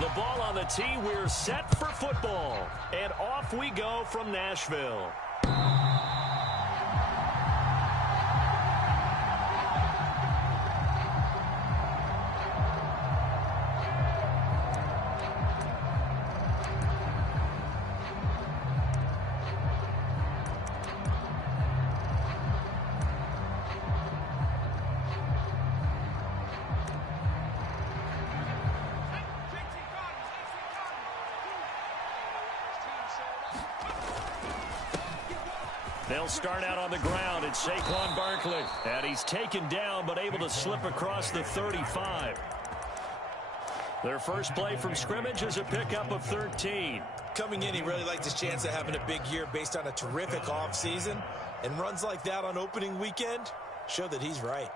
The ball on the tee. We're set for football. And off we go from Nashville. They'll start out on the ground. It's Saquon Barkley. And he's taken down but able to slip across the 35. Their first play from scrimmage is a pickup of 13. Coming in, he really liked his chance of having a big year based on a terrific offseason. And runs like that on opening weekend show that he's right.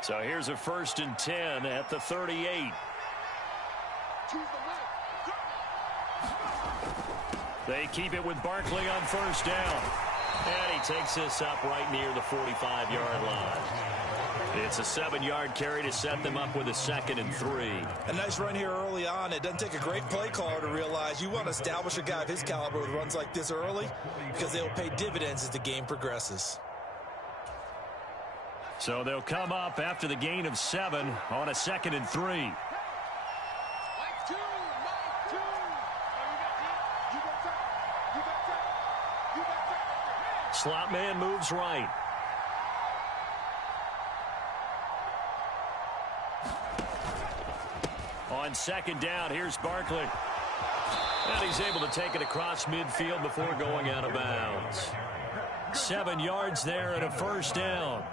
So here's a 1st and 10 at the 38. They keep it with Barkley on 1st down. And he takes this up right near the 45-yard line. It's a 7-yard carry to set them up with a 2nd and 3. A nice run here early on. It doesn't take a great play caller to realize you want to establish a guy of his caliber with runs like this early because they'll pay dividends as the game progresses. So they'll come up after the gain of 7 on a 2nd and 3. Slot man moves right. On 2nd down, here's Barkley. And he's able to take it across midfield before going out of bounds. 7 yards there and a 1st down.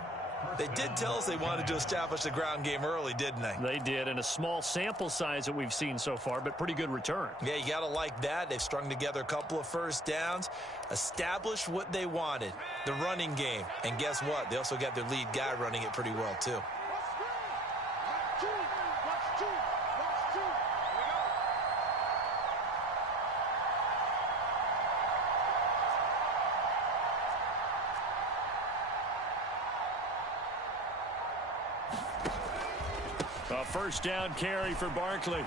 They did tell us they wanted to establish the ground game early, didn't they? They did, and a small sample size that we've seen so far, but pretty good return. Yeah, you got to like that. They've strung together a couple of 1st downs, established what they wanted, the running game. And guess what? They also got their lead guy running it pretty well, too. A 1st down carry for Barkley.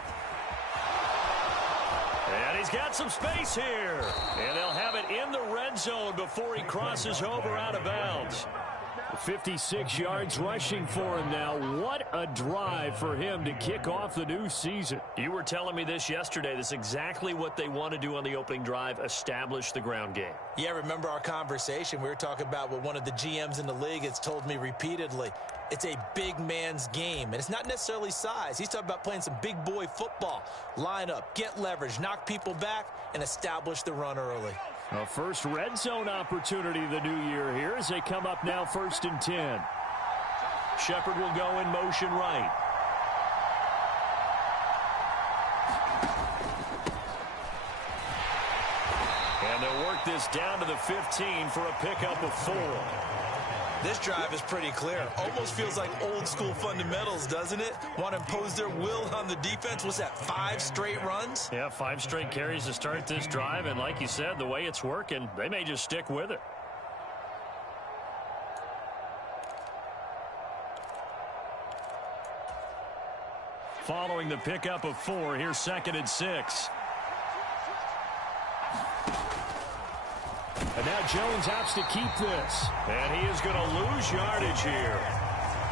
And he's got some space here. And they'll have it in the red zone before he crosses over out of bounds. 56 yards rushing for him now. What a drive for him to kick off the new season. You were telling me this yesterday. This is exactly what they want to do on the opening drive, establish the ground game. Yeah, remember our conversation? We were talking about what one of the GMs in the league has told me repeatedly. It's a big man's game, and it's not necessarily size. He's talking about playing some big boy football. Line up, get leverage, knock people back, and establish the run early. A first red zone opportunity the new year here as they come up now 1st and 10. Shepard will go in motion right. And they'll work this down to the 15 for a pickup of 4. This drive is pretty clear. Almost feels like old school fundamentals, doesn't it? Want to impose their will on the defense. What's that, 5 straight runs? Yeah, 5 straight carries to start this drive. And like you said, the way it's working, they may just stick with it. Following the pickup of 4, here's 2nd and 6. And now Jones opts to keep this. And he is going to lose yardage here.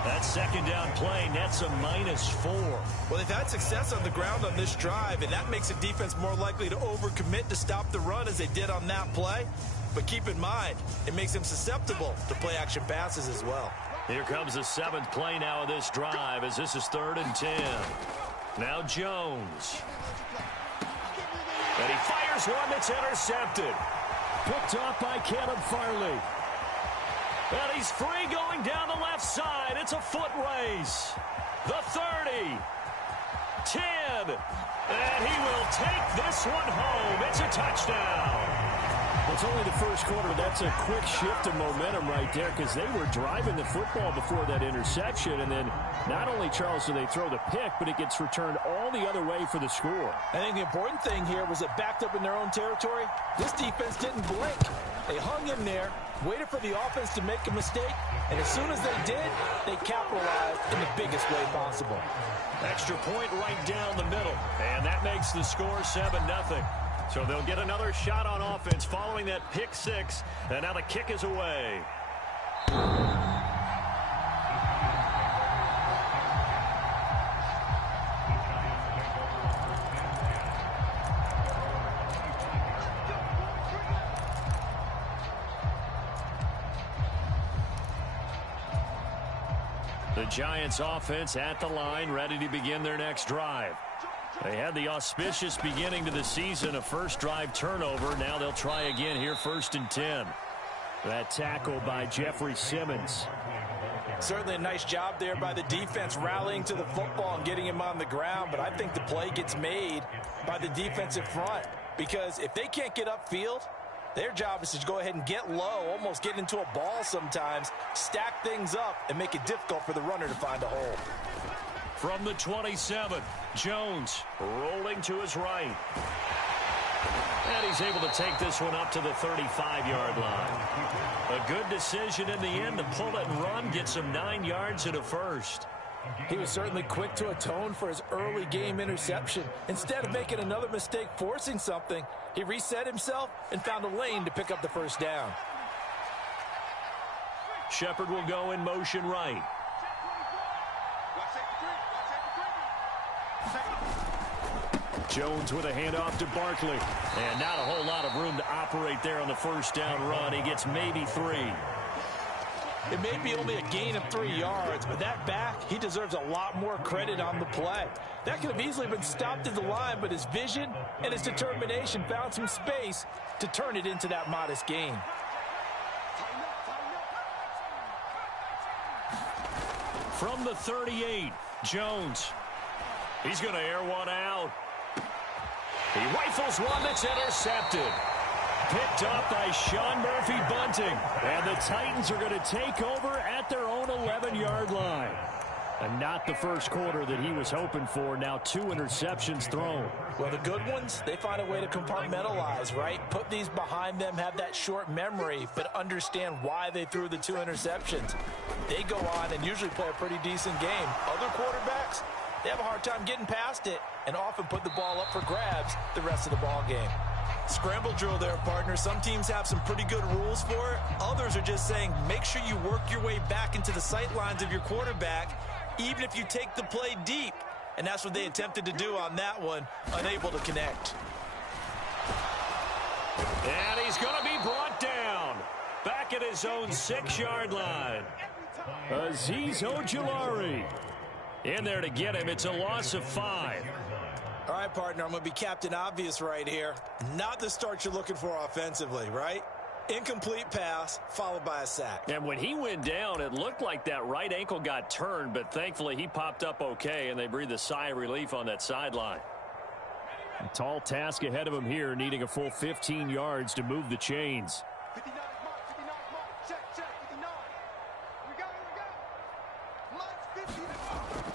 That 2nd down play nets a -4. Well, they've had success on the ground on this drive, and that makes the defense more likely to overcommit to stop the run as they did on that play. But keep in mind, it makes them susceptible to play-action passes as well. Here comes the 7th play now of this drive as this is 3rd and 10. Now Jones. And he fires one that's intercepted. Picked off by Caleb Farley. And he's free going down the left side. It's a foot race. The 30. 10. And he will take this one home. It's a touchdown. It's only the first quarter. That's a quick shift of momentum right there because they were driving the football before that interception. And then not only, Charles, do they throw the pick, but it gets returned all the other way for the score. I think the important thing here was that backed up in their own territory, this defense didn't blink. They hung in there, waited for the offense to make a mistake, and as soon as they did, they capitalized in the biggest way possible. Extra point right down the middle, and that makes the score 7-0. So they'll get another shot on offense following that pick six, and now the kick is away. The Giants offense at the line, ready to begin their next drive. They had the auspicious beginning to the season, a first drive turnover. Now they'll try again here, 1st and 10. That tackle by Jeffrey Simmons. Certainly a nice job there by the defense rallying to the football and getting him on the ground, but I think the play gets made by the defensive front because if they can't get upfield, their job is to go ahead and get low, almost get into a ball sometimes, stack things up, and make it difficult for the runner to find a hole. From the 27, Jones rolling to his right. And he's able to take this one up to the 35-yard line. A good decision in the end to pull it and run, get some 9 yards and a first. He was certainly quick to atone for his early game interception. Instead of making another mistake forcing something, he reset himself and found a lane to pick up the first down. Shepard will go in motion right. Jones with a handoff to Barkley. And not a whole lot of room to operate there on the first down run. He gets maybe 3. It may be only a gain of 3 yards, but that back, he deserves a lot more credit on the play. That could have easily been stopped at the line, but his vision and his determination found some space to turn it into that modest gain. From the 38, Jones. He's going to air one out. He rifles one that's intercepted. Picked up by Sean Murphy-Bunting. And the Titans are going to take over at their own 11-yard line. And not the first quarter that he was hoping for. Now 2 interceptions thrown. Well, the good ones, they find a way to compartmentalize, right? Put these behind them, have that short memory, but understand why they threw the 2 interceptions. They go on and usually play a pretty decent game. Other quarterbacks, they have a hard time getting past it and often put the ball up for grabs the rest of the ball game. Scramble drill there, partner. Some teams have some pretty good rules for it. Others are just saying make sure you work your way back into the sight lines of your quarterback, even if you take the play deep. And that's what they attempted to do on that one, unable to connect. And he's going to be brought down. Back at his own 6-yard line. Azeez Ojulari in there to get him. It's a loss of 5. All right, partner, I'm going to be Captain Obvious right here. Not the start you're looking for offensively, right? Incomplete pass, followed by a sack. And when he went down, it looked like that right ankle got turned, but thankfully he popped up okay, and they breathed a sigh of relief on that sideline. A tall task ahead of him here, needing a full 15 yards to move the chains. 59 mark, check, 59. We go. 59.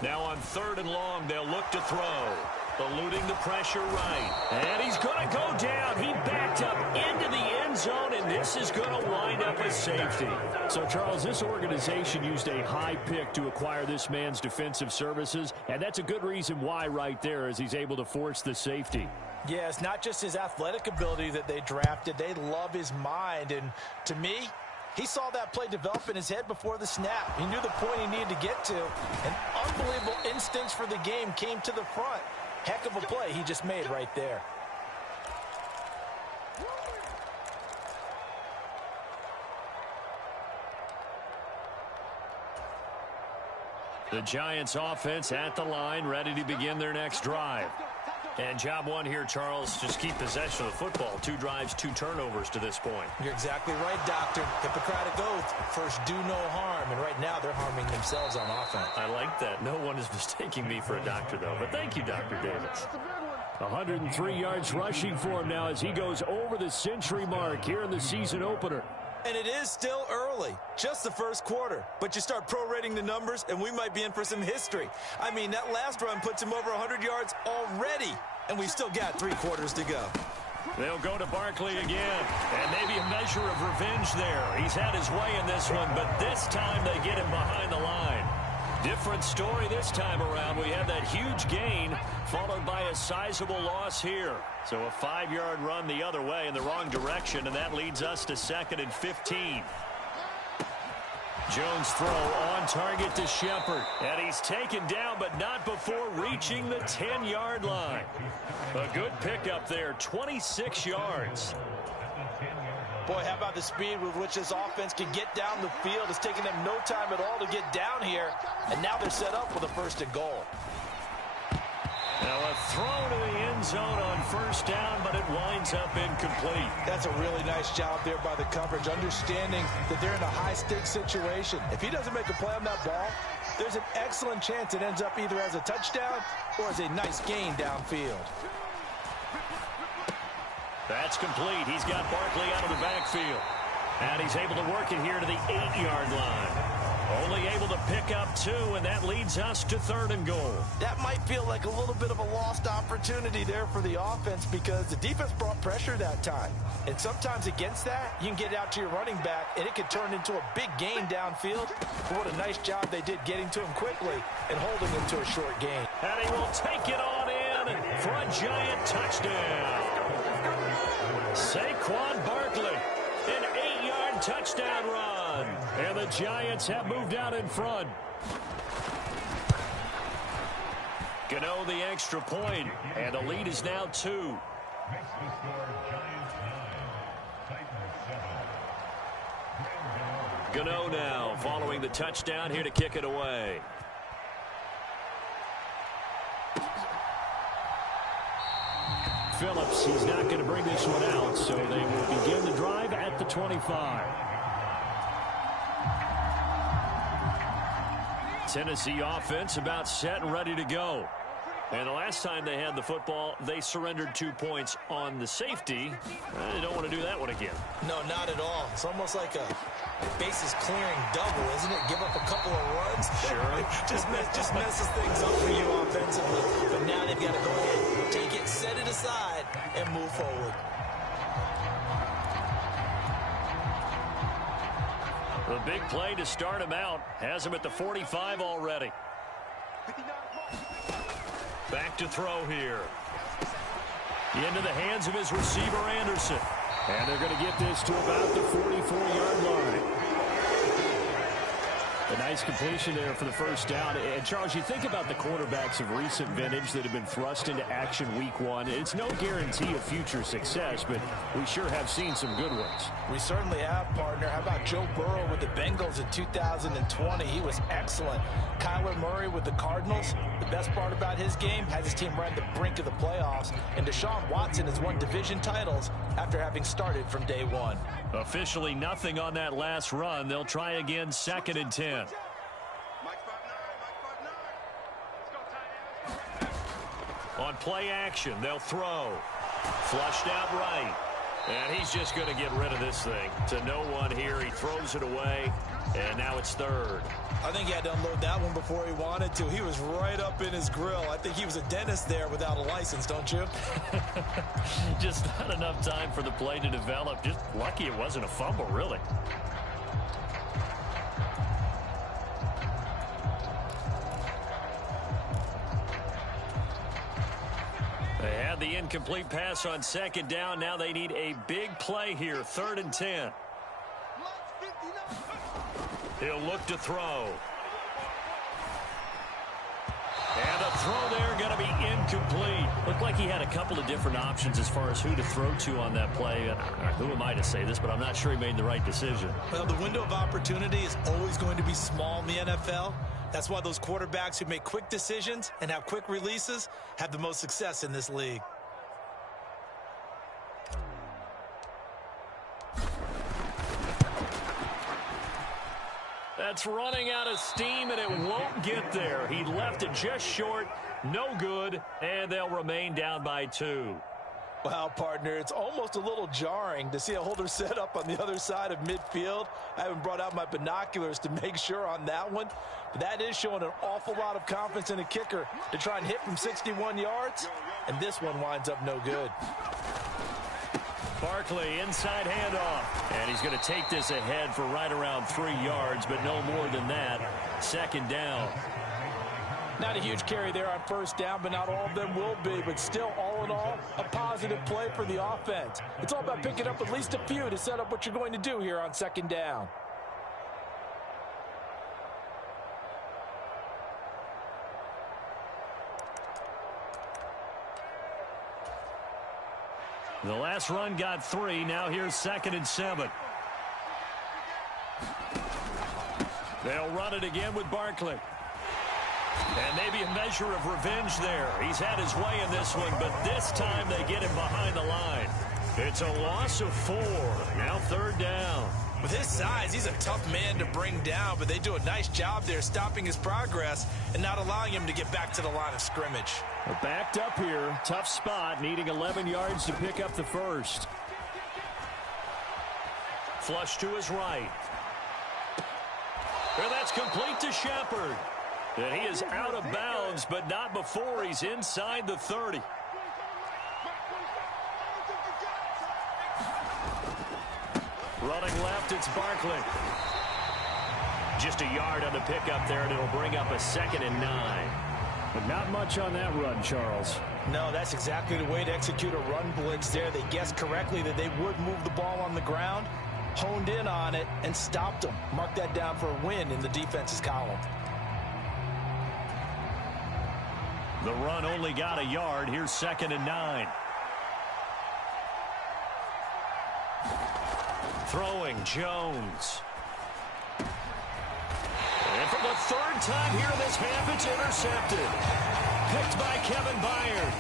Now on 3rd and long, they'll look to throw. Eluding the pressure right. And he's going to go down. He backed up into the end zone, and this is going to wind up a safety. So, Charles, this organization used a high pick to acquire this man's defensive services, and that's a good reason why right there, as he's able to force the safety. Yeah, it's not just his athletic ability that they drafted. They love his mind, and to me, he saw that play develop in his head before the snap. He knew the point he needed to get to, and unbelievable instincts for the game came to the front. Heck of a play he just made right there. The Giants offense at the line, ready to begin their next drive. And job one here, Charles, just keep possession of the football. 2 drives, 2 turnovers to this point. You're exactly right, Doctor. Hippocratic oath. First, do no harm. And right now, they're harming themselves on offense. I like that. No one is mistaking me for a doctor, though. But thank you, Dr. Davis. 103 yards rushing for him now as he goes over the century mark here in the season opener. And it is still early, just the first quarter. But you start prorating the numbers, and we might be in for some history. I mean, that last run puts him over 100 yards already, and we've still got 3 quarters to go. They'll go to Barkley again. And maybe a measure of revenge there. He's had his way in this one, but this time they get him behind the line. Different story this time around. We have that huge gain followed by a sizable loss here. So a 5-yard run the other way in the wrong direction, and that leads us to 2nd and 15. Jones throw on target to Shepard. And he's taken down, but not before reaching the 10-yard line. A good pickup there, 26 yards. Boy, how about the speed with which this offense can get down the field? It's taking them no time at all to get down here. And now they're set up with a 1st and goal. Now a throw to the end zone on 1st down, but it winds up incomplete. That's a really nice job there by the coverage, understanding that they're in a high-stakes situation. If he doesn't make a play on that ball, there's an excellent chance it ends up either as a touchdown or as a nice gain downfield. That's complete. He's got Barkley out of the backfield. And he's able to work it here to the 8-yard line. Only able to pick up 2, and that leads us to 3rd and goal. That might feel like a little bit of a lost opportunity there for the offense because the defense brought pressure that time. And sometimes against that, you can get out to your running back, and it could turn into a big gain downfield. But what a nice job they did getting to him quickly and holding him to a short gain. And he will take it on in for a giant touchdown. Saquon Barkley, an 8-yard touchdown run. And the Giants have moved out in front. Gano the extra point, and the lead is now 2. Gano now following the touchdown here to kick it away. Phillips, he's not going to bring this one out, so they will begin the drive at the 25. Tennessee offense about set and ready to go. And the last time they had the football, they surrendered 2 points on the safety. They don't want to do that one again. No, not at all. It's almost like a bases clearing double, isn't it? Give up a couple of runs. Sure. just messes things up for you offensively. But now they've got to go ahead, take it, set it aside, and move forward. The big play to start him out has him at the 45 already. Back to throw here. Into the hands of his receiver, Anderson. And they're going to get this to about the 44-yard line. A nice completion there for the 1st down. And, Charles, you think about the quarterbacks of recent vintage that have been thrust into action week 1. It's no guarantee of future success, but we sure have seen some good ones. We certainly have, partner. How about Joe Burrow with the Bengals in 2020? He was excellent. Kyler Murray with the Cardinals. The best part about his game, has his team right at the brink of the playoffs. And Deshaun Watson has won division titles after having started from day 1. Officially nothing on that last run. They'll try again, 2nd and 10. On play action, they'll throw. Flushed out right. And he's just going to get rid of this thing to no one here. He throws it away, and now it's 3rd. I think he had to unload that one before he wanted to. He was right up in his grill. I think he was a dentist there without a license, don't you? Just not enough time for the play to develop. Just lucky it wasn't a fumble, really. They had the incomplete pass on 2nd down. Now they need a big play here, 3rd and 10. He'll look to throw. And the throw there going to be incomplete. Looked like he had a couple of different options as far as who to throw to on that play. Who am I to say this, but I'm not sure he made the right decision. Well, the window of opportunity is always going to be small in the NFL. That's why those quarterbacks who make quick decisions and have quick releases have the most success in this league. That's running out of steam, and it won't get there. He left it just short, no good, and they'll remain down by 2. Wow, partner, it's almost a little jarring to see a holder set up on the other side of midfield. I haven't brought out my binoculars to make sure on that one, but that is showing an awful lot of confidence in a kicker to try and hit from 61 yards, and this one winds up no good. Barkley, inside handoff. And he's going to take this ahead for right around 3 yards, but no more than that. Second down. Not a huge carry there on first down, but not all of them will be. But still, all in all, a positive play for the offense. It's all about picking up at least a few to set up what you're going to do here on second down. The last run got 3. Now here's 2nd and 7. They'll run it again with Barkley. And maybe a measure of revenge there. He's had his way in this one, but this time they get him behind the line. It's a loss of 4. Now 3rd down. With his size, he's a tough man to bring down, but they do a nice job there stopping his progress and not allowing him to get back to the line of scrimmage. They're backed up here. Tough spot, needing 11 yards to pick up the first. Flush to his right. And that's complete to Shepard. And he is out of bounds, but not before he's inside the 30. Running left, it's Barkley. Just a yard on the pickup there, and it'll bring up a 2nd and 9. But not much on that run, Charles. No, that's exactly the way to execute a run blitz there. They guessed correctly that they would move the ball on the ground, honed in on it, and stopped them. Mark that down for a win in the defense's column. The run only got a yard. Here's 2nd and 9. Throwing, Jones. And for the 3rd time here in this half, it's intercepted. Picked by Kevin Byard.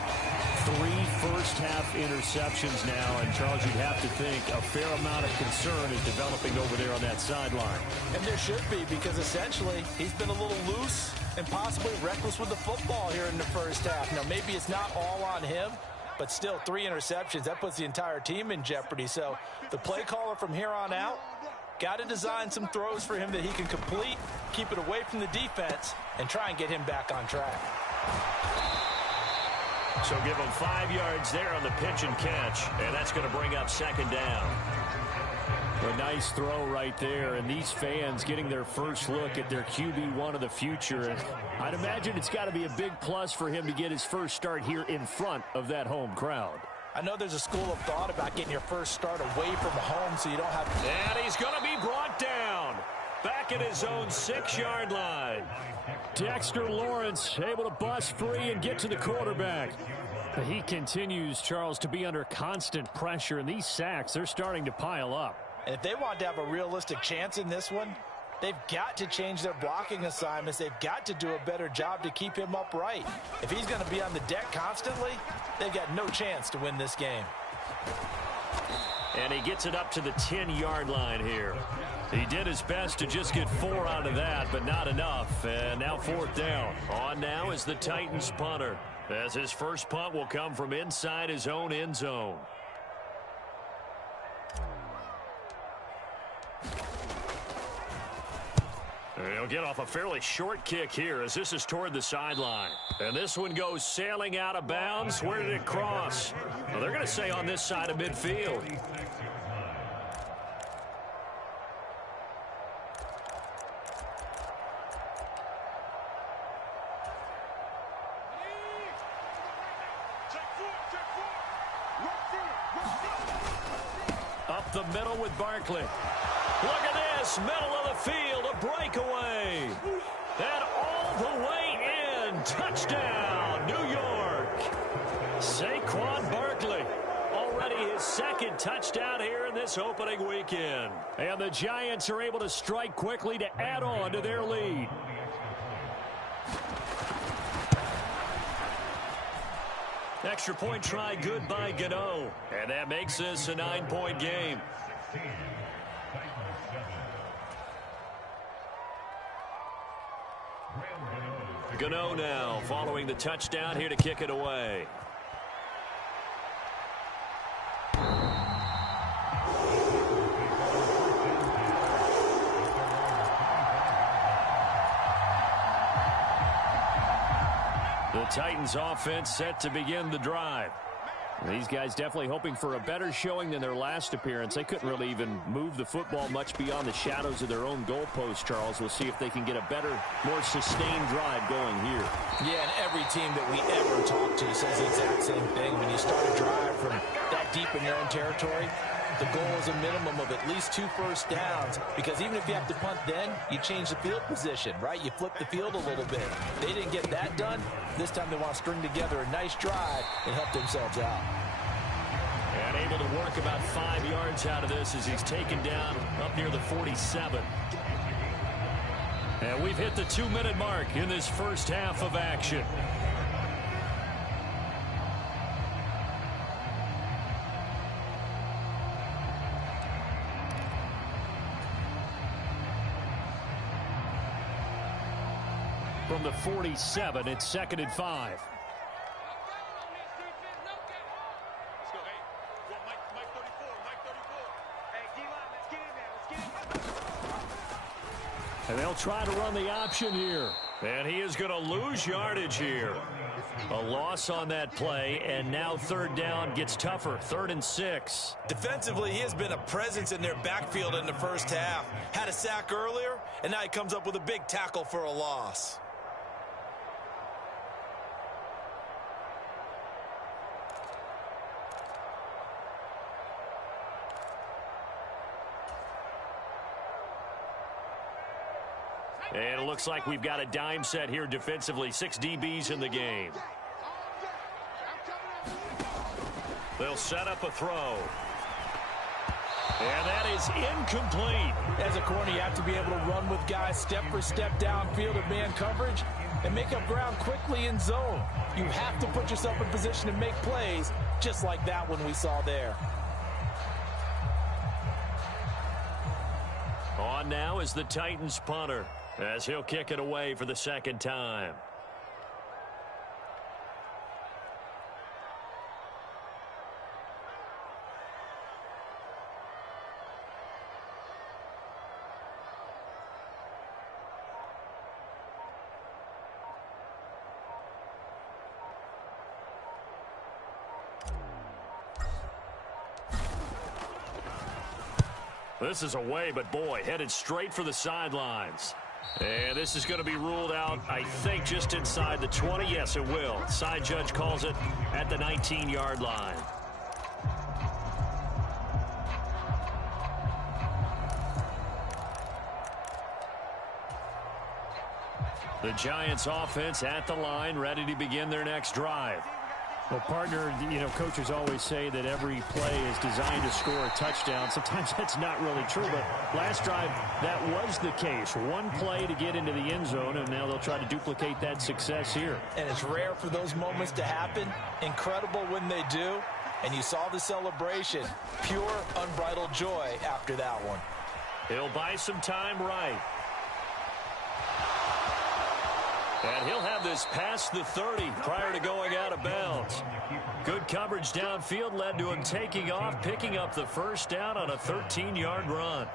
3 first-half interceptions now, and Charles, you'd have to think a fair amount of concern is developing over there on that sideline. And there should be, because essentially he's been a little loose and possibly reckless with the football here in the first half. Now, maybe it's not all on him, but still 3 interceptions. That puts the entire team in jeopardy. So the play caller from here on out got to design some throws for him that he can complete, keep it away from the defense, and try and get him back on track. So give him 5 yards there on the pitch and catch, and that's going to bring up 2nd down. A nice throw right there, and these fans getting their first look at their QB1 of the future. And I'd imagine it's got to be a big plus for him to get his first start here in front of that home crowd. I know there's a school of thought about getting your first start away from home so you don't have... And he's going to be brought down. Back at his own 6-yard line. Dexter Lawrence able to bust free and get to the quarterback. But he continues, Charles, to be under constant pressure, and these sacks, they're starting to pile up. And if they want to have a realistic chance in this one, they've got to change their blocking assignments. They've got to do a better job to keep him upright. If he's going to be on the deck constantly, they've got no chance to win this game. And he gets it up to the 10-yard line here. He did his best to just get 4 out of that, but not enough. And now 4th down. On now is the Titans punter, as his first punt will come from inside his own end zone. He'll get off a fairly short kick here as this is toward the sideline. And this one goes sailing out of bounds. Where did it cross? Well, they're going to say on this side of midfield. Up the middle with Barkley. Look at this, middle of the field, a breakaway. And all the way in, touchdown, New York. Saquon Barkley, already his 2nd touchdown here in this opening weekend. And the Giants are able to strike quickly to add on to their lead. Extra point try good by Gano. And that makes this a 9-point game. Gano now following the touchdown here to kick it away. The Titans offense set to begin the drive. These guys definitely hoping for a better showing than their last appearance. They couldn't really even move the football much beyond the shadows of their own goalpost, Charles. We'll see if they can get a better, more sustained drive going here. Yeah, and every team that we ever talk to says the exact same thing. When you start a drive from that deep in your own territory, the goal is a minimum of at least 2 first downs, because even if you have to punt then, you change the field position, right? You flip the field a little bit. They didn't get that done. This time they want to string together a nice drive and help themselves out. And able to work about 5 yards out of this as he's taken down up near the 47. And we've hit the 2-minute mark in this first half of action. From the 47, it's 2nd and 5. And they'll try to run the option here. And he is going to lose yardage here. A loss on that play, and now 3rd down gets tougher. 3rd and 6. Defensively, he has been a presence in their backfield in the first half. Had a sack earlier, and now he comes up with a big tackle for a loss. And it looks like we've got a dime set here defensively. 6 DBs in the game. They'll set up a throw. And that is incomplete. As a corner, you have to be able to run with guys step for step downfield of man coverage and make up ground quickly in zone. You have to put yourself in position to make plays, just like that one we saw there. On now is the Titans punter, as he'll kick it away for the 2nd time. This is away, but boy, headed straight for the sidelines. And this is going to be ruled out, I think, just inside the 20. Yes, it will. Side judge calls it at the 19-yard line. The Giants offense at the line, ready to begin their next drive. Well, partner, you know, coaches always say that every play is designed to score a touchdown. Sometimes that's not really true, but last drive, that was the case. One play to get into the end zone, and now they'll try to duplicate that success here. And it's rare for those moments to happen. Incredible when they do. And you saw the celebration. Pure, unbridled joy after that one. He'll buy some time right. And he'll have this past the 30 prior to going out of bounds. Good coverage downfield led to him taking off, picking up the 1st down on a 13-yard run.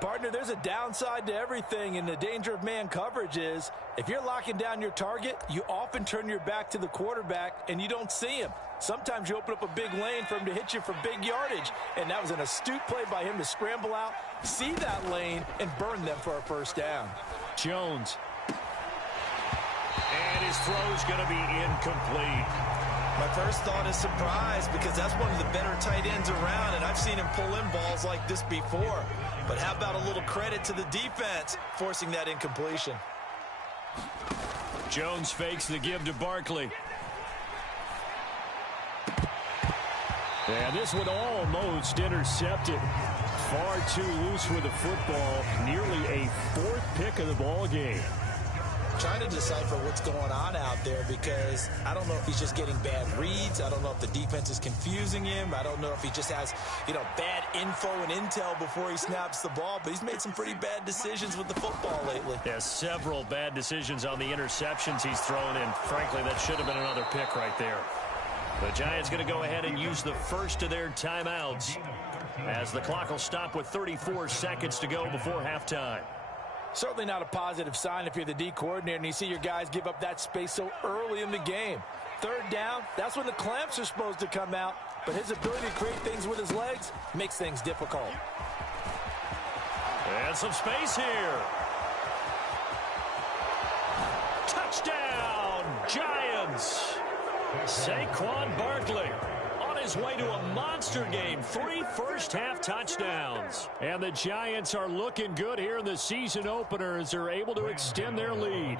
Partner, there's a downside to everything, and the danger of man coverage is if you're locking down your target, you often turn your back to the quarterback and you don't see him. Sometimes you open up a big lane for him to hit you for big yardage, and that was an astute play by him to scramble out, see that lane, and burn them for a 1st down. Jones. And his throw's going to be incomplete. My first thought is surprise, because that's one of the better tight ends around, and I've seen him pull in balls like this before. But how about a little credit to the defense forcing that incompletion? Jones fakes the give to Barkley. And this one almost intercepted. Far too loose with the football. Nearly a 4th pick of the ball game. Trying to decipher what's going on out there, because I don't know if he's just getting bad reads. I don't know if the defense is confusing him. I don't know if he just has, bad info and intel before he snaps the ball. But he's made some pretty bad decisions with the football lately. Yeah, several bad decisions on the interceptions he's thrown in. Frankly, that should have been another pick right there. The Giants going to go ahead and use the first of their timeouts, as the clock will stop with 34 seconds to go before halftime. Certainly not a positive sign if you're the D coordinator and you see your guys give up that space so early in the game. Third down, that's when the clamps are supposed to come out. But his ability to create things with his legs makes things difficult. And some space here. Touchdown, Giants. Saquon Barkley on his way to a monster game. 3 first-half touchdowns. And the Giants are looking good here in the season opener as they're able to extend their lead.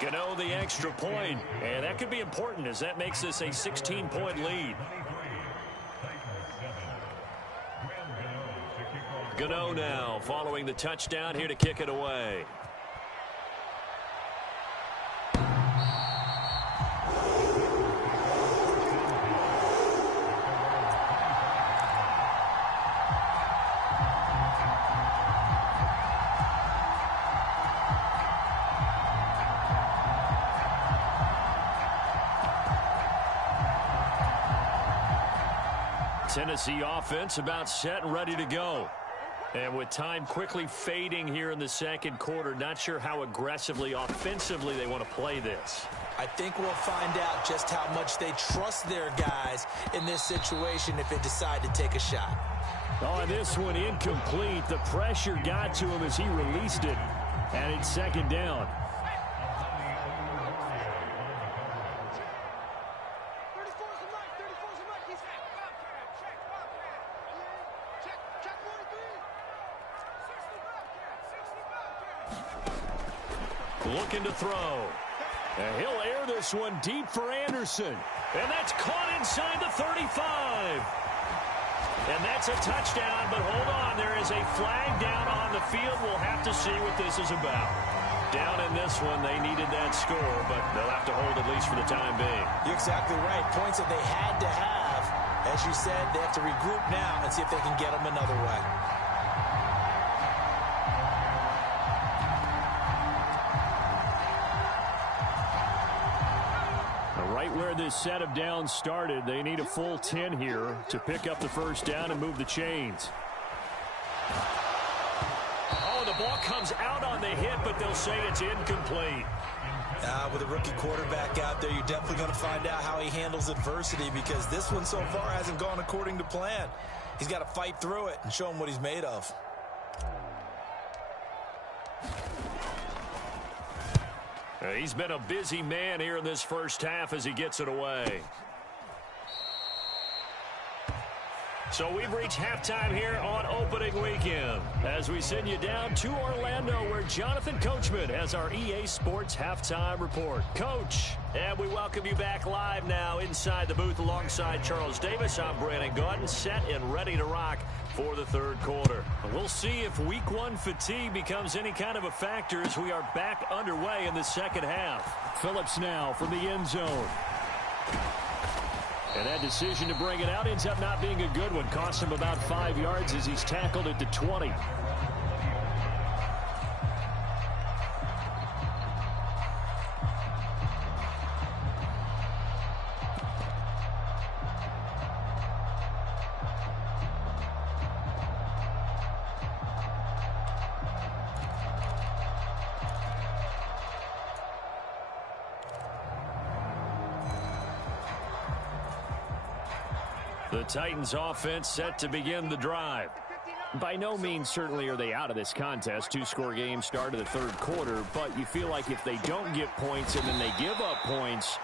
Gano the extra point, and that could be important as that makes this a 16-point lead. Gano now following the touchdown here to kick it away. Tennessee offense about set and ready to go. And with time quickly fading here in the second quarter, not sure how aggressively, offensively they want to play this. I think we'll find out just how much they trust their guys in this situation if they decide to take a shot. Oh, and this one incomplete. The pressure got to him as he released it. And it's second down. 34's the mic. 34's the mic. He's check Bobcat. Check 43. 60 Bobcat. Looking to throw. And he'll air this one deep for Anderson. And that's caught inside the 35. And that's a touchdown, but hold on. There is a flag down on the field. We'll have to see what this is about. Down in this one, they needed that score, but they'll have to hold at least for the time being. You're exactly right. Points that they had to have. As you said, they have to regroup now and see if they can get them another way. Right where this set of downs started, they need a full 10 here to pick up the first down and move the chains. Oh, the ball comes out on the hit, but they'll say it's incomplete. With a rookie quarterback out there, you're definitely going to find out how he handles adversity because this one so far hasn't gone according to plan. He's got to fight through it and show him what he's made of. He's been a busy man here in this first half as he gets it away. So we've reached halftime here on opening weekend as we send you down to Orlando where Jonathan Coachman has our EA Sports halftime report. Coach, and we welcome you back live now inside the booth alongside Charles Davis. I'm Brandon Gordon, set and ready to rock for the third quarter. We'll see if week one fatigue becomes any kind of a factor as we are back underway in the second half. Phillips now from the end zone. And that decision to bring it out ends up not being a good one. Cost him about 5 yards as he's tackled at the 20. The Titans offense set to begin the drive. By no means certainly are they out of this contest. Two-score game start of the third quarter, but you feel like if they don't get points and then they give up points,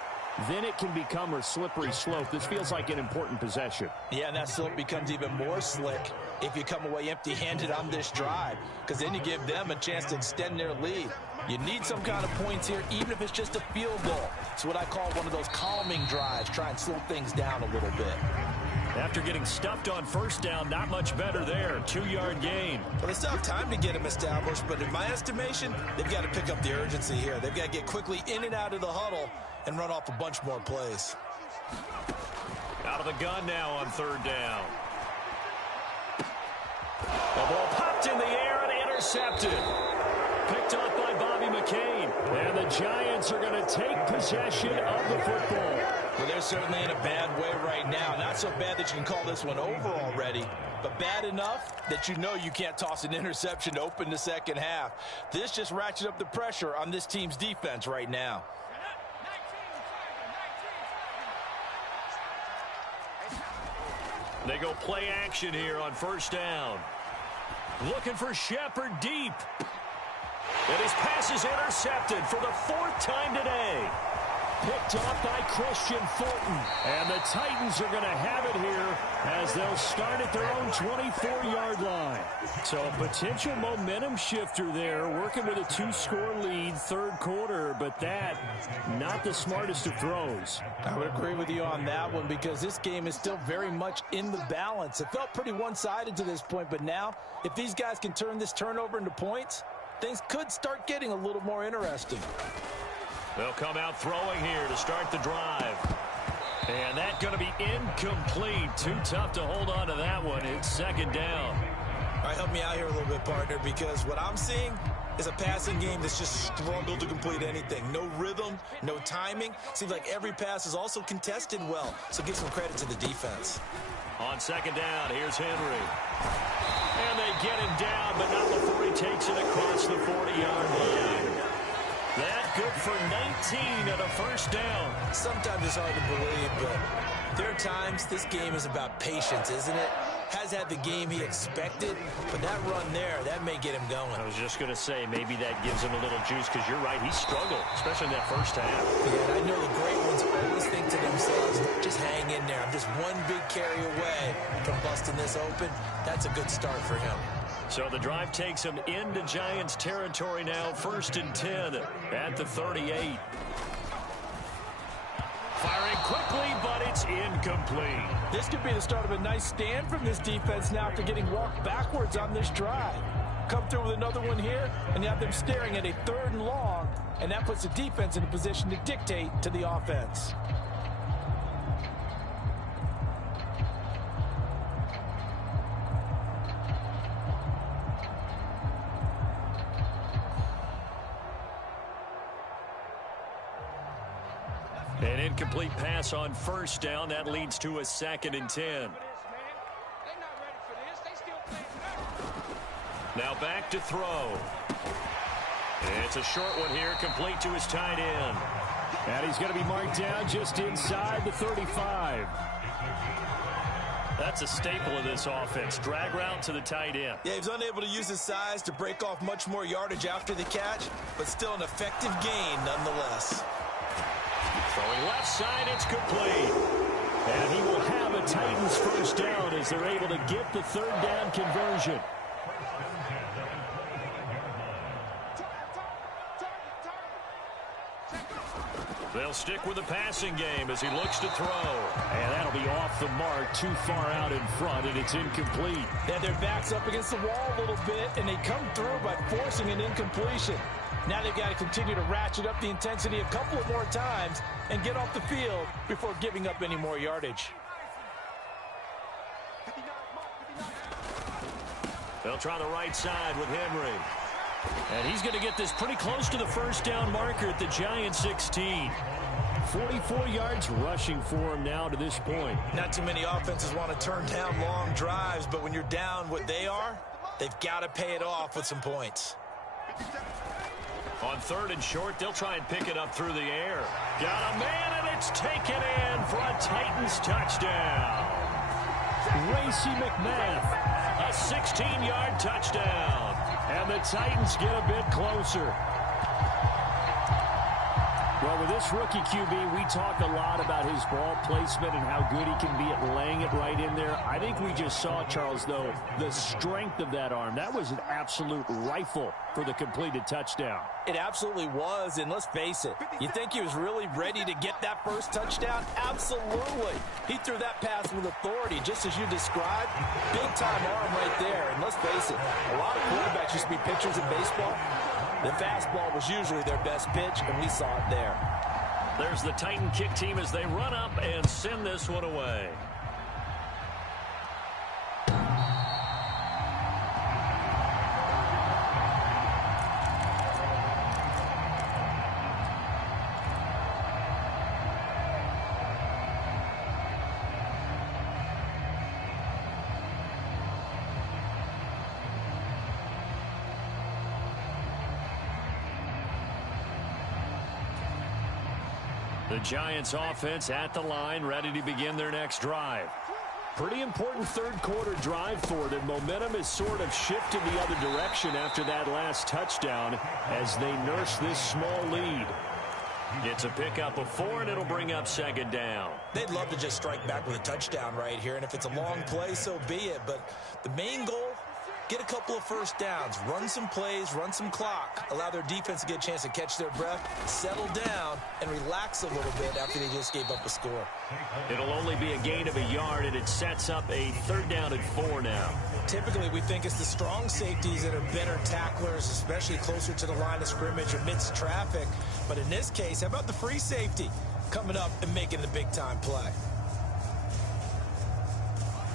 then it can become a slippery slope. This feels like an important possession. Yeah, and that slope becomes even more slick if you come away empty-handed on this drive, because then you give them a chance to extend their lead. You need some kind of points here, even if it's just a field goal. It's what I call one of those calming drives. Try and slow things down a little bit. After getting stuffed on first down, not much better there. 2-yard gain. Well, they still have time to get them established, but in my estimation, they've got to pick up the urgency here. They've got to get quickly in and out of the huddle and run off a bunch more plays. Out of the gun now on third down. The ball popped in the air and intercepted. Picked up by Bobby McCain. And the Giants are going to take possession of the football. Well, they're certainly in a bad way right now. Not so bad that you can call this one over already, but bad enough that you know you can't toss an interception to open the second half. This just ratchets up the pressure on this team's defense right now. They go play action here on first down. Looking for Shepard deep. And his pass is intercepted for the 4th time today. Picked off by Christian Fulton. And the Titans are going to have it here as they'll start at their own 24-yard line. So a potential momentum shifter there, working with a 2-score lead, third quarter, but that, not the smartest of throws. I would agree with you on that one because this game is still very much in the balance. It felt pretty one-sided to this point, but now, if these guys can turn this turnover into points, things could start getting a little more interesting. They'll come out throwing here to start the drive. And that's going to be incomplete. Too tough to hold on to that one. It's second down. All right, help me out here a little bit, partner, because what I'm seeing is a passing game that's just struggled to complete anything. No rhythm, no timing. Seems like every pass is also contested well, so give some credit to the defense. On second down, here's Henry. And they get him down, but not before he takes it across the 40-yard line. That good for 19 and a first down. Sometimes it's hard to believe, but there are times this game is about patience, isn't it? Has had the game he expected, but that run there, that may get him going. I was just going to say, maybe that gives him a little juice, because you're right, he struggled, especially in that first half. Yeah, I know the great ones always think to themselves, just hang in there. I'm just one big carry away from busting this open. That's a good start for him. So the drive takes him into Giants territory now, 1st and 10 at the 38. Firing quickly, but it's incomplete. This could be the start of a nice stand from this defense now after getting walked backwards on this drive. Come through with another one here, and you have them staring at a 3rd and long, and that puts the defense in a position to dictate to the offense. An incomplete pass on first down. That leads to a 2nd and 10. Now back to throw. It's a short one here, complete to his tight end. And he's going to be marked down just inside the 35. That's a staple of this offense. Drag route to the tight end. Yeah, he was unable to use his size to break off much more yardage after the catch, but still an effective gain nonetheless. Throwing left side, it's complete. And he will have a Titans first down as they're able to get the 3rd down conversion. They'll stick with the passing game as he looks to throw. And that'll be off the mark, too far out in front, and it's incomplete. Yeah, their back's up against the wall a little bit, and they come through by forcing an incompletion. Now they've got to continue to ratchet up the intensity a couple of more times and get off the field before giving up any more yardage. They'll try the right side with Henry. And he's going to get this pretty close to the first down marker at the Giants 16. 44 yards rushing for him now to this point. Not too many offenses want to turn down long drives, but when you're down what they are, they've got to pay it off with some points. On 3rd and short, they'll try and pick it up through the air. Got a man, and it's taken in for a Titans touchdown. Racey McMath. A 16-yard touchdown. And the Titans get a bit closer. Well, with this rookie QB, we talk a lot about his ball placement and how good he can be at laying it right in there. I think we just saw, Charles, though, the strength of that arm. That was an absolute rifle for the completed touchdown. It absolutely was, and let's face it, you think he was really ready to get that first touchdown? Absolutely. He threw that pass with authority, just as you described. Big-time arm right there, and let's face it, a lot of quarterbacks used to be pitchers in baseball. The fastball was usually their best pitch, and we saw it there. There's the Titan kick team as they run up and send this one away. The Giants offense at the line, ready to begin their next drive. Pretty important third quarter drive for them. Momentum is sort of shifted the other direction after that last touchdown as they nurse this small lead. It's a pickup of 4, and it'll bring up second down. They'd love to just strike back with a touchdown right here, and if it's a long play, so be it. But the main goal, get a couple of first downs, run some plays, run some clock, allow their defense to get a chance to catch their breath, settle down, and relax a little bit after they just gave up a score. It'll only be a gain of a yard, and it sets up a 3rd down and 4 now. Typically, we think it's the strong safeties that are better tacklers, especially closer to the line of scrimmage amidst traffic. But in this case, how about the free safety coming up and making the big-time play?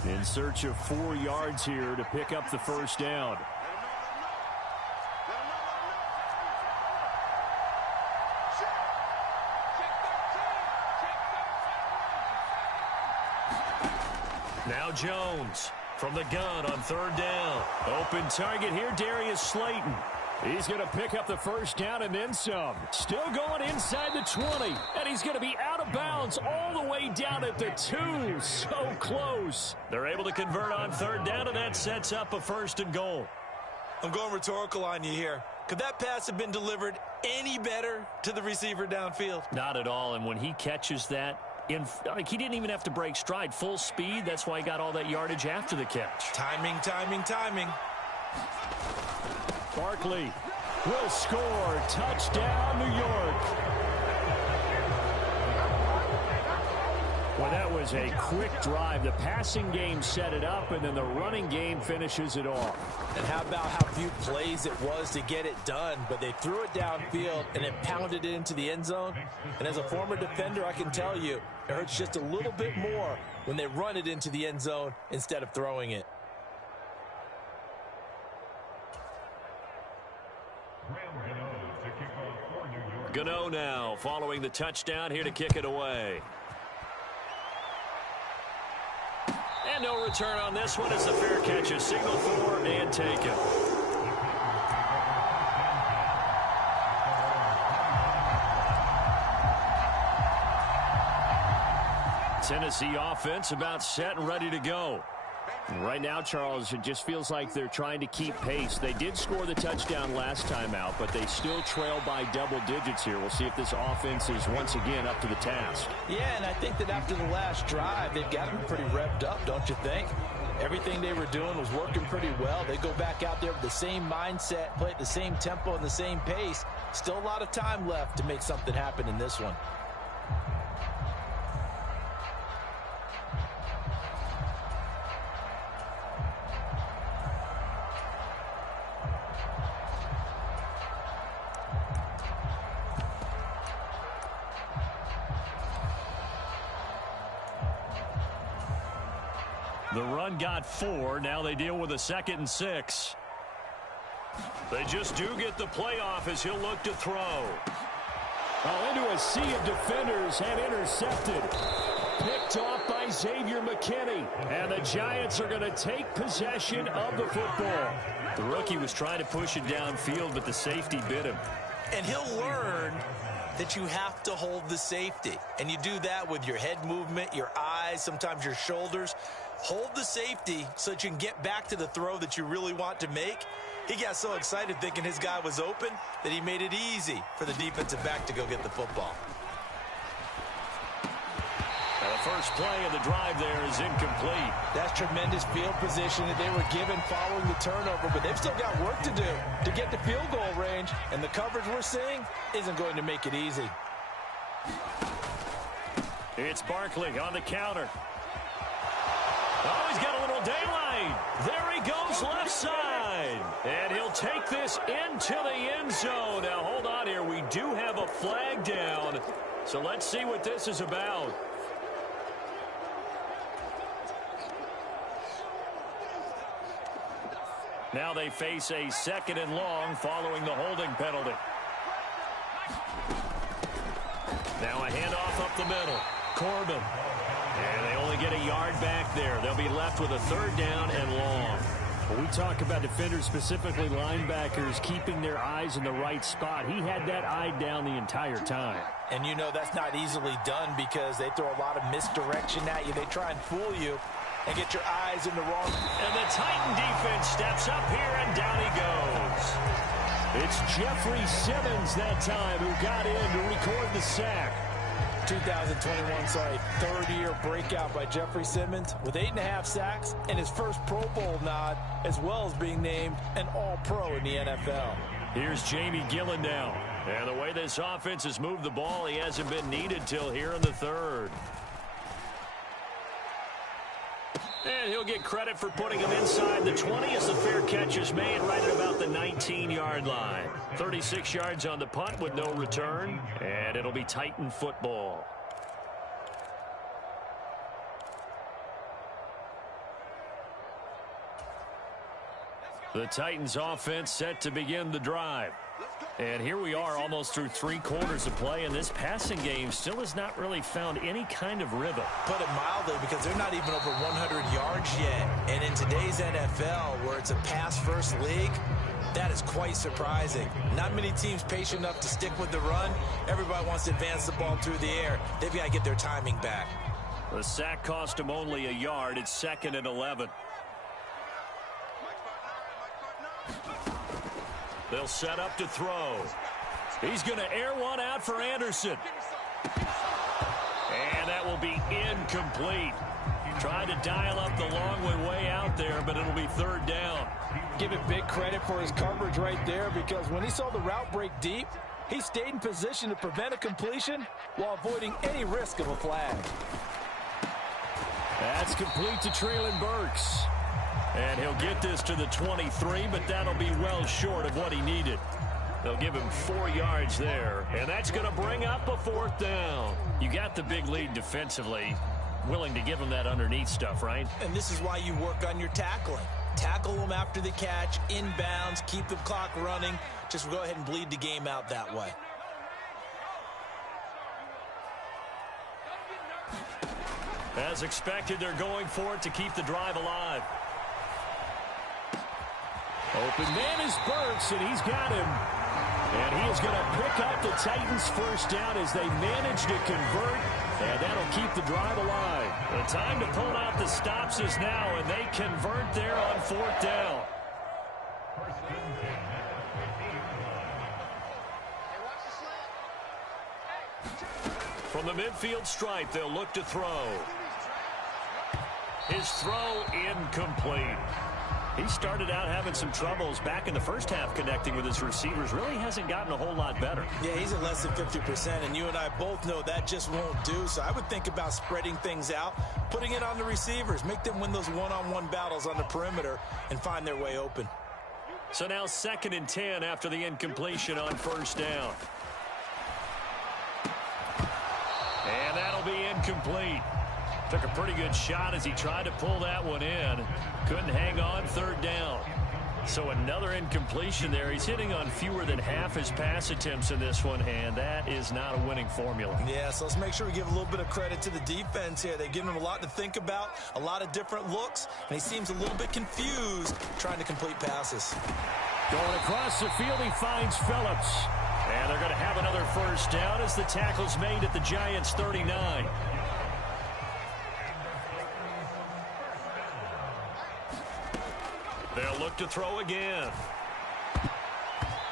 In search of 4 yards here to pick up the first down. Now Jones from the gun on 3rd down. Open target here, Darius Slayton. He's going to pick up the first down and then some. Still going inside the 20. And he's going to be out of bounds all the way down at the 2. So close. They're able to convert on 3rd down, and that sets up a 1st and goal. I'm going rhetorical on you here. Could that pass have been delivered any better to the receiver downfield? Not at all, and when he catches that, he didn't even have to break stride. Full speed, that's why he got all that yardage after the catch. Timing, timing, timing. Barkley will score. Touchdown, New York. Well, that was a quick drive. The passing game set it up, and then the running game finishes it off. And how about how few plays it was to get it done, but they threw it downfield and then pounded it into the end zone. And as a former defender, I can tell you, it hurts just a little bit more when they run it into the end zone instead of throwing it. Gano now following the touchdown here to kick it away. And no return on this one as the fair catch is signaled for and taken. Tennessee offense about set and ready to go. Right now, Charles, it just feels like they're trying to keep pace. They did score the touchdown last time out, but they still trail by double digits here. We'll see if this offense is once again up to the task. Yeah, and I think that after the last drive, they've got to be pretty revved up, don't you think? Everything they were doing was working pretty well. They go back out there with the same mindset, play at the same tempo and the same pace. Still a lot of time left to make something happen in this one. The run got 4. Now they deal with a 2nd and 6. They just do get the play off as he'll look to throw. Oh, into a sea of defenders and intercepted. Picked off by Xavier McKinney. And the Giants are going to take possession of the football. The rookie was trying to push it downfield, but the safety bit him. And he'll learn that you have to hold the safety. And you do that with your head movement, your eyes, sometimes your shoulders. Hold the safety so that you can get back to the throw that you really want to make. He got so excited thinking his guy was open that he made it easy for the defensive back to go get the football. Now the first play of the drive there is incomplete. That's tremendous field position that they were given following the turnover, but they've still got work to do to get to field goal range, and the coverage we're seeing isn't going to make it easy. It's Barkley on the counter. Oh, he's got a little daylight. There he goes left side. And he'll take this into the end zone. Now, hold on here. We do have a flag down. So let's see what this is about. Now they face a 2nd and long following the holding penalty. Now a handoff up the middle. Corbin. And they only get a yard back there. They'll be left with a 3rd down and long. When we talk about defenders, specifically linebackers, keeping their eyes in the right spot, he had that eye down the entire time. And you know that's not easily done because they throw a lot of misdirection at you. They try and fool you and get your eyes in the wrong. And the Titan defense steps up here, and down he goes. It's Jeffrey Simmons that time who got in to record the sack. 2021 saw a third-year breakout by Jeffrey Simmons with 8.5 sacks and his first Pro Bowl nod, as well as being named an All-Pro in the NFL. Here's Jamie Gillen now. And the way this offense has moved the ball, he hasn't been needed till here in the third. And he'll get credit for putting him inside the 20 as the fair catch is made right at about the 19-yard line. 36 yards on the punt with no return, and it'll be Titan football. The Titans offense set to begin the drive. And here we are almost through 3 quarters of play, and this passing game still has not really found any kind of rhythm. Put it mildly, because they're not even over 100 yards yet. And in today's NFL, where it's a pass-first league, that is quite surprising. Not many teams patient enough to stick with the run. Everybody wants to advance the ball through the air. They've got to get their timing back. The sack cost him only a yard. It's 2nd and 11. They'll set up to throw. He's going to air one out for Anderson. And that will be incomplete. Trying to dial up the long way out there, but it'll be 3rd down. Give it big credit for his coverage right there, because when he saw the route break deep, he stayed in position to prevent a completion while avoiding any risk of a flag. That's complete to Traylon Burks. And he'll get this to the 23, but that'll be well short of what he needed. They'll give him 4 yards there, and that's going to bring up a 4th down. You got the big lead defensively. Willing to give him that underneath stuff, right? And this is why you work on your tackling. Tackle them after the catch, inbounds, keep the clock running. Just go ahead and bleed the game out that way. As expected, they're going for it to keep the drive alive. Open man is Burks, and he's got him. And he is going to pick up the Titans' 1st down as they manage to convert, and that'll keep the drive alive. The time to pull out the stops is now, and they convert there on 4th down. From the midfield stripe, they'll look to throw. His throw incomplete. He started out having some troubles back in the first half connecting with his receivers. Really hasn't gotten a whole lot better. Yeah, he's at less than 50%, and you and I both know that just won't do. So I would think about spreading things out, putting it on the receivers, make them win those one-on-one battles on the perimeter and find their way open. So now 2nd and 10 after the incompletion on 1st down. And that'll be incomplete. Took a pretty good shot as he tried to pull that one in. Couldn't hang on, 3rd down. So another incompletion there. He's hitting on fewer than half his pass attempts in this one, and that is not a winning formula. Yeah, so let's make sure we give a little bit of credit to the defense here. They've given him a lot to think about, a lot of different looks, and he seems a little bit confused trying to complete passes. Going across the field, he finds Phillips. And they're going to have another 1st down as the tackle's made at the Giants' 39. They'll look to throw again.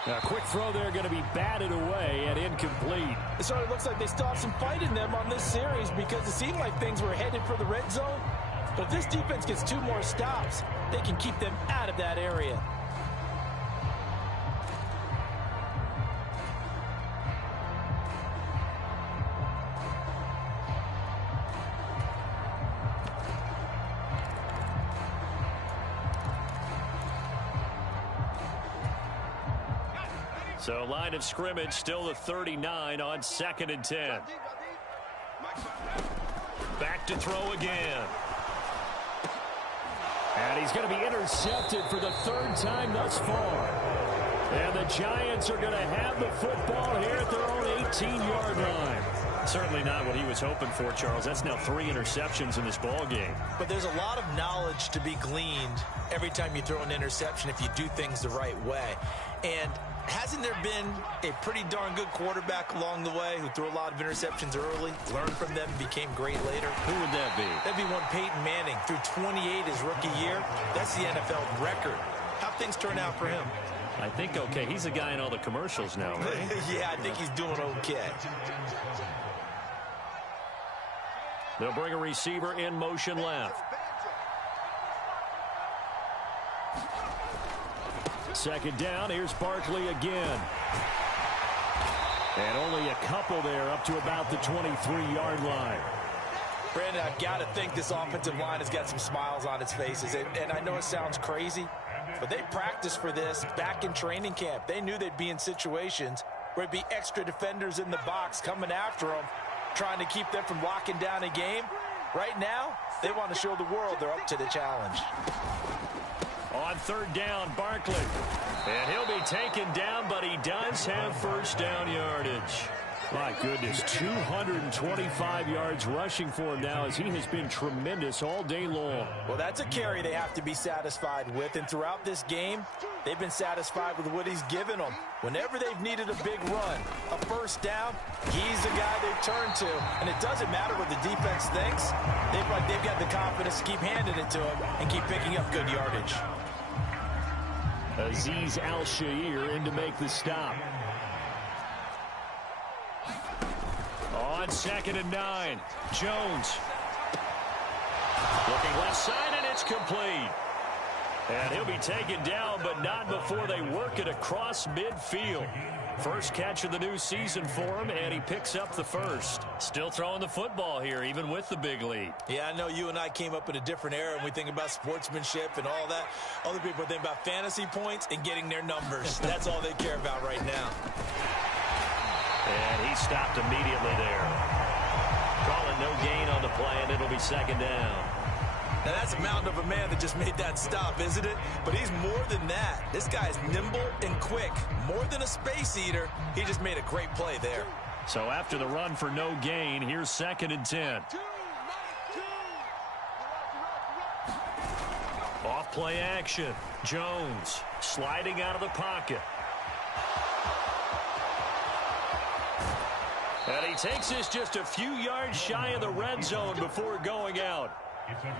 A quick throw there going to be batted away and incomplete. It sort of looks like they still have some fight in them on this series, because it seemed like things were headed for the red zone. But if this defense gets 2 more stops, they can keep them out of that area. So line of scrimmage still the 39 on 2nd and 10. Back to throw again. And he's going to be intercepted for the 3rd time thus far. And the Giants are going to have the football here at their own 18-yard line. Certainly not what he was hoping for, Charles. That's now 3 interceptions in this ball game. But there's a lot of knowledge to be gleaned every time you throw an interception if you do things the right way. And hasn't there been a pretty darn good quarterback along the way who threw a lot of interceptions early, learned from them, and became great later? Who would that be? That'd be one Peyton Manning, threw 28 his rookie year. That's the NFL record. How'd things turn out for him? I think okay. He's a guy in all the commercials now, right? Yeah, I think he's doing okay. They'll bring a receiver in motion left. Second down, here's Barkley again. And only a couple there up to about the 23-yard line. Brandon, I've got to think this offensive line has got some smiles on its faces. And I know it sounds crazy, but they practiced for this back in training camp. They knew they'd be in situations where there'd be extra defenders in the box coming after them, trying to keep them from locking down a game. Right now, they want to show the world they're up to the challenge. On third down, Barkley. And he'll be taken down, but he does have first down yardage. My goodness, 225 yards rushing for him now as he has been tremendous all day long. Well, that's a carry they have to be satisfied with, and throughout this game, they've been satisfied with what he's given them. Whenever they've needed a big run, a first down, he's the guy they've turned to. And it doesn't matter what the defense thinks. They've got the confidence to keep handing it to him and keep picking up good yardage. Azeez Al-Shaair in to make the stop. On 2nd and 9, Jones. Looking left side, and it's complete. And he'll be taken down, but not before they work it across midfield. First catch of the new season for him, and he picks up the first. Still throwing the football here, even with the big lead. Yeah, I know you and I came up in a different era, and we think about sportsmanship and all that. Other people think about fantasy points and getting their numbers. That's all they care about right now. And he stopped immediately there. Calling no gain on the play, and it'll be second down. Now, that's a mountain of a man that just made that stop, isn't it? But he's more than that. This guy's nimble and quick. More than a space eater, he just made a great play there. So after the run for no gain, here's 2nd and 10. Off play action. Jones sliding out of the pocket. And he takes this just a few yards shy of the red zone before going out.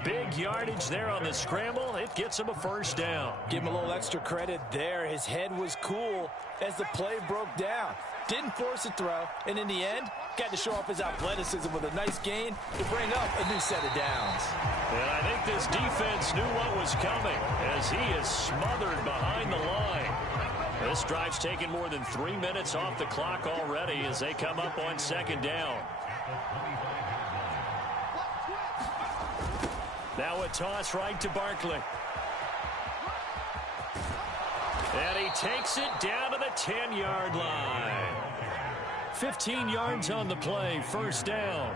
Big yardage there on the scramble. It gets him a first down. Give him a little extra credit there. His head was cool as the play broke down. Didn't force a throw, and in the end, got to show off his athleticism with a nice gain to bring up a new set of downs. And I think this defense knew what was coming as he is smothered behind the line. This drive's taken more than 3 minutes off the clock already as they come up on 2nd down. Now a toss right to Barkley. And he takes it down to the 10-yard line. 15 yards on the play, first down.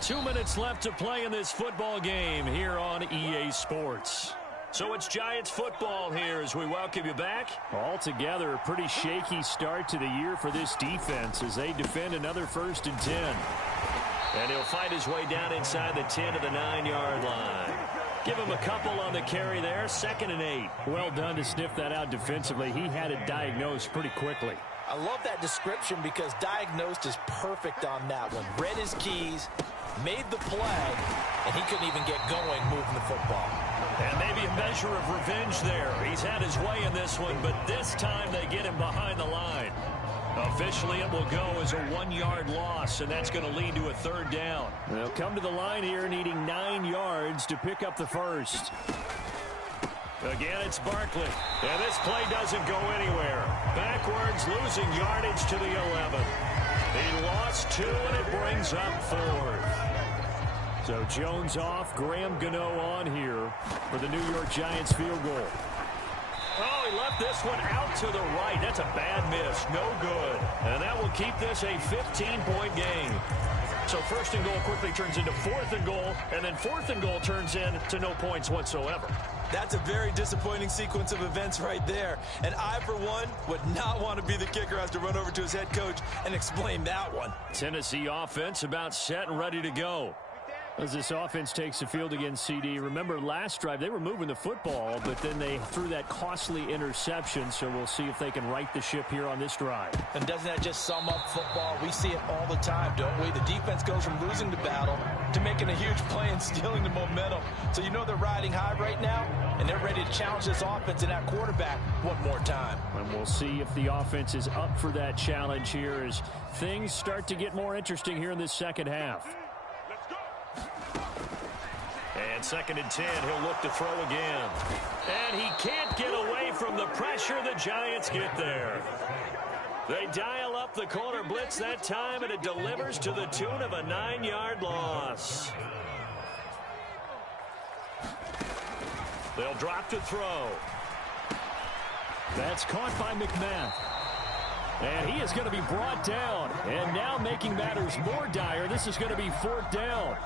Two minutes left to play in this football game here on EA Sports. So it's Giants football here as we welcome you back. Altogether, a pretty shaky start to the year for this defense as they defend another 1st and 10. And he'll find his way down inside the 10 to the 9-yard line. Give him a couple on the carry there, 2nd and 8. Well done to sniff that out defensively. He had it diagnosed pretty quickly. I love that description because diagnosed is perfect on that one. Read his keys, made the play, and he couldn't even get going moving the football. And maybe a measure of revenge there. He's had his way in this one, but this time they get him behind the line. Officially, it will go as a 1-yard loss, and that's going to lead to a 3rd down. They'll come to the line here needing 9 yards to pick up the first. Again, it's Barkley. And this play doesn't go anywhere. Backwards, losing yardage to the 11. He lost 2, and it brings up 4th. So Jones off, Graham Gano on here for the New York Giants field goal. Oh, he left this one out to the right. That's a bad miss. No good. And that will keep this a 15-point game. So 1st and goal quickly turns into 4th and goal, and then 4th and goal turns into no points whatsoever. That's a very disappointing sequence of events right there. And I, for one, would not want to be the kicker who has to run over to his head coach and explain that one. Tennessee offense about set and ready to go. As this offense takes the field against CD, remember last drive they were moving the football, but then they threw that costly interception, so we'll see if they can right the ship here on this drive. And doesn't that just sum up football? We see it all the time, don't we? The defense goes from losing the battle to making a huge play and stealing the momentum. So you know they're riding high right now, and they're ready to challenge this offense and that quarterback one more time. And we'll see if the offense is up for that challenge here as things start to get more interesting here in this second half. And 2nd and 10, he'll look to throw again. And he can't get away from the pressure. The Giants get there. They dial up the corner blitz that time, and it delivers to the tune of a 9-yard loss. They'll drop to throw. That's caught by McMath. And he is going to be brought down. And now making matters more dire, this is going to be 4th down.